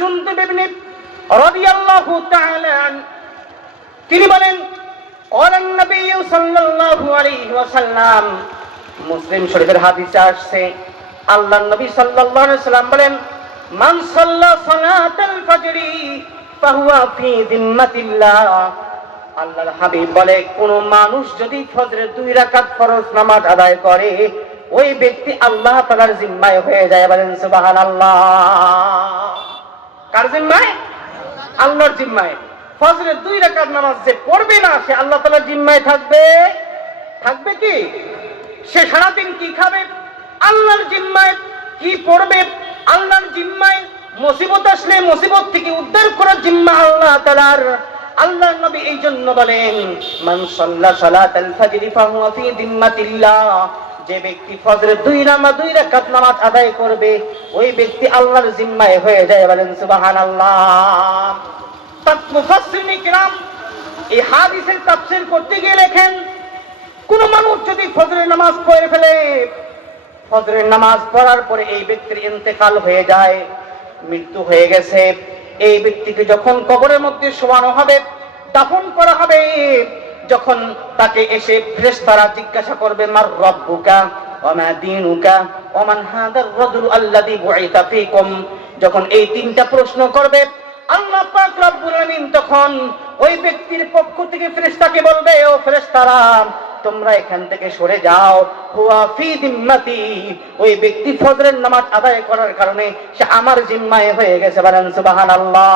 জুনদুব ইবনে রাদিয়াল্লাহু তাআলা তিনি বলেন ক্বালান নবী সাল্লাল্লাহু আলাইহি ওয়াসাল্লাম, মুসলিম শরীফের হাদিসে আসছে আল্লাহর নবী সাল্লাল্লাহু আলাইহি ওয়াসাল্লাম বলেন, মান সাল্লা সালাতাল ফজরি ফাহুয়া ফি যিম্মাতিল্লাহ। আল্লাহর হাবিব বলে, কোন মানুষ যদি ফজরের 2 রাকাত ফরজ নামাজ আদায় করে, ওই ব্যক্তি আল্লাহ তাআলার জিম্মায় হয়ে যায়। বলেন সুবহানাল্লাহ। কার জিম্মায়? আল্লাহর জিম্মায়। ফজরের 2 রাকাত নামাজ যে পড়বে না, সে আল্লাহ তাআলার জিম্মায় থাকবে। থাকবে কি? সে সারাদিন কি খাবে? আল্লাহর জিম্মায়। কি পড়বে? আল্লাহর জিম্মায়। মুসিবত আসলে মুসিবত থেকে উদ্ধার করার জিম্মা আল্লাহ তাআলার। আল্লাহর নবী এই জন্য বলেন, মান সাল্লা সালাতাল ফজরি ফাহুয়া ফি যিম্মাতিল্লাহ। যে ব্যক্তি ফজরের 2 রাকাত নামাজ আদায় করবে, ওই ব্যক্তি আল্লাহর জিম্মায় হয়ে যায়। বলেন সুবহানাল্লাহ। মুফাসসিরিন কিরাম এই হাদিসের তাফসীর করতে গিয়ে লেখেন, কোন মানুষ যদি ফজরের নামাজ পড়ে ফেলে, ফজরের নামাজ পড়ার পরে এই ব্যক্তির ইন্তেকাল হয়ে যায়, মৃত্যু হয়ে গেছে, এই ব্যক্তিকে যখন কবরের মধ্যে শোয়ানো হবে, দাফন করা হবে, যখন তাকে এসে ফেরেশতারা জিজ্ঞাসা করবে, মার রাব্বুকা ওয়া মা দীনুকা ওয়া মান হাদার রাজুল আল্লাযী বুইসা ফীকুম, যখন এই 3টা প্রশ্ন করবে, আল্লাহ পাক রব্বুল আলামিন তখন ওই ব্যক্তির পক্ষ থেকে ফেরেশতাকে বলবে, ও ফেরেশতারা, তোমরা এখান থেকে সরে যাও, হুয়া ফি যিম্মাতি। ওই ব্যক্তি ফজরের নামাজ আদায় করার কারণে সে আমার জিম্মায় হয়ে গেছে। বলেন সুবহানাল্লাহ।